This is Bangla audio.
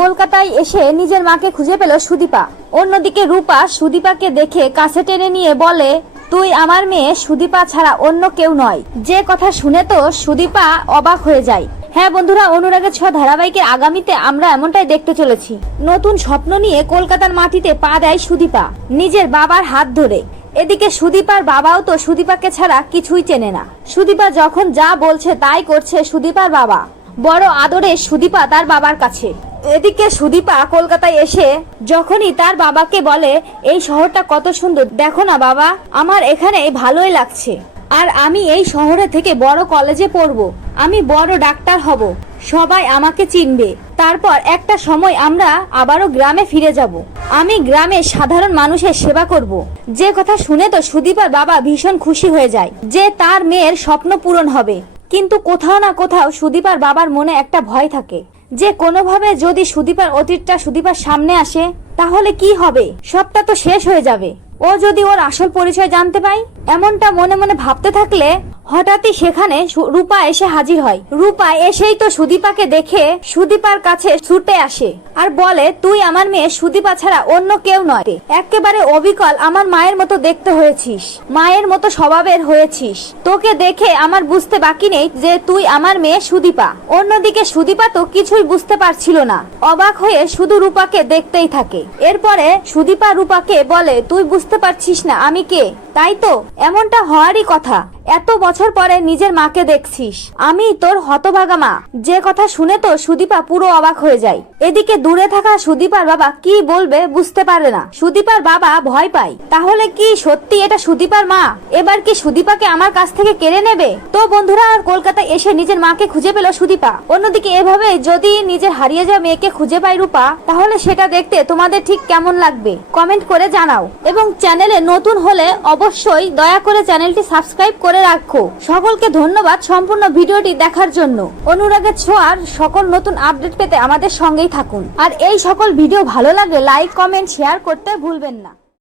কলকাতায় এসে নিজের মাকে খুঁজে পেল সুদীপা। অন্যদিকে রূপা সুদীপাকে দেখে কাছে টেনে নিয়ে বলে, তুই আমার মেয়ে, সুদীপা ছাড়া অন্য কেউ নয়। যে কথা শুনে তো সুদীপা অবাক হয়ে যায়। হ্যাঁ বন্ধুরা, অনুরাগের ছ ধারাবাহিকের আগামীতে আমরা এমনটাই দেখতে চলেছি। নতুন স্বপ্ন নিয়ে কলকাতার মাটিতে পা দেয় সুদীপা, নিজের বাবার হাত ধরে। এদিকে সুদীপার বাবাও তো সুদীপাকে ছাড়া কিছুই চেনে না। সুদীপা যখন যা বলছে তাই করছে সুদীপার বাবা। বড় আদরে সুদীপা তার বাবার কাছে। এদিকে সুদীপা কলকাতায় এসে যখনই তার বাবাকে বলে, এই শহরটা কত সুন্দর। দেখো না বাবা, আমার এখানে ভালোই লাগছে। আর আমি এই শহরে থেকে বড় কলেজে পড়ব। আমি বড় ডাক্তার হব। সবাই আমাকে চিনবে। তারপর একটা সময় আমরা আবারও গ্রামে ফিরে যাব। আমি গ্রামে সাধারণ মানুষের সেবা করব। যে কথা শুনে তো সুদীপার বাবা ভীষণ খুশি হয়ে যায় যে তার মেয়ের স্বপ্ন পূরণ হবে। কিন্তু কোথাও না কোথাও সুদীপার বাবার মনে একটা ভয় থাকে। যে কোনোভাবে যদি সুদীপার অতীতটা সুদীপার সামনে আসে, তাহলে কি হবে? সবটা তো শেষ হয়ে যাবে। ও যদি ওর আসল পরিচয় জানতে পায়, এমনটা মনে মনে ভাবতে থাকলে হঠাৎই সেখানে রূপা এসে হাজির হয়। রূপা এসেই তো সুদীপাকে দেখে সুদীপার কাছে ছুটে আসে আর বলে, তুই আমার মেয়ে সুদীপা ছাড়া অন্য কেউ নয়। একেবারে অবিকল আমার মায়ের মতো দেখতে হয়েছিস। মায়ের মতো স্বভাবের হয়েছিস। তোকে দেখে আমার বুঝতে বাকি নেই যে তুই আমার মেয়ে সুদীপা। অন্যদিকে সুদীপা তো কিছুই বুঝতে পারছিল না। অবাক হয়ে শুধু রূপাকে দেখতেই থাকে। এরপরে সুদীপা রূপাকে বলে, তুই বুঝতে পারছিস না আমি কে? তাই তো? এমনটা হওয়ারই কথা। এত বছর পরে নিজের মাকে দেখছিস। আমি তোর হতভাগা মা। যে কথা শুনে তো সুদীপা পুরো অবাক হয়ে যায়। এদিকে দূরে থাকা সুদীপার বাবা কি বলবে বুঝতে পারে না। সুদীপার বাবা ভয় পায়। তাহলে কি সত্যি এটা সুদীপার মা? এবার কি সুদীপাকে আমার কাছ থেকে কেড়ে নেবে? তো বন্ধুরা, আর কলকাতায় এসে নিজের মাকে খুঁজে পেল সুদীপা। অন্যদিকে এভাবে যদি নিজের হারিয়ে যাওয়া মেয়েকে খুঁজে পায় রূপা, তাহলে সেটা দেখতে তোমাদের ঠিক কেমন লাগবে? কমেন্ট করে জানাও। এবং চ্যানেলে নতুন হলে অবশ্যই দয়া করে চ্যানেলটি সাবস্ক্রাইব করে রাখো। সকলকে ধন্যবাদ সম্পূর্ণ ভিডিওটি দেখার জন্য। অনুরাগের ছোঁয়ার সকল নতুন আপডেট পেতে আমাদের সঙ্গেই থাকুন। আর এই সকল ভিডিও ভালো লাগলে লাইক, কমেন্ট, শেয়ার করতে ভুলবেন না।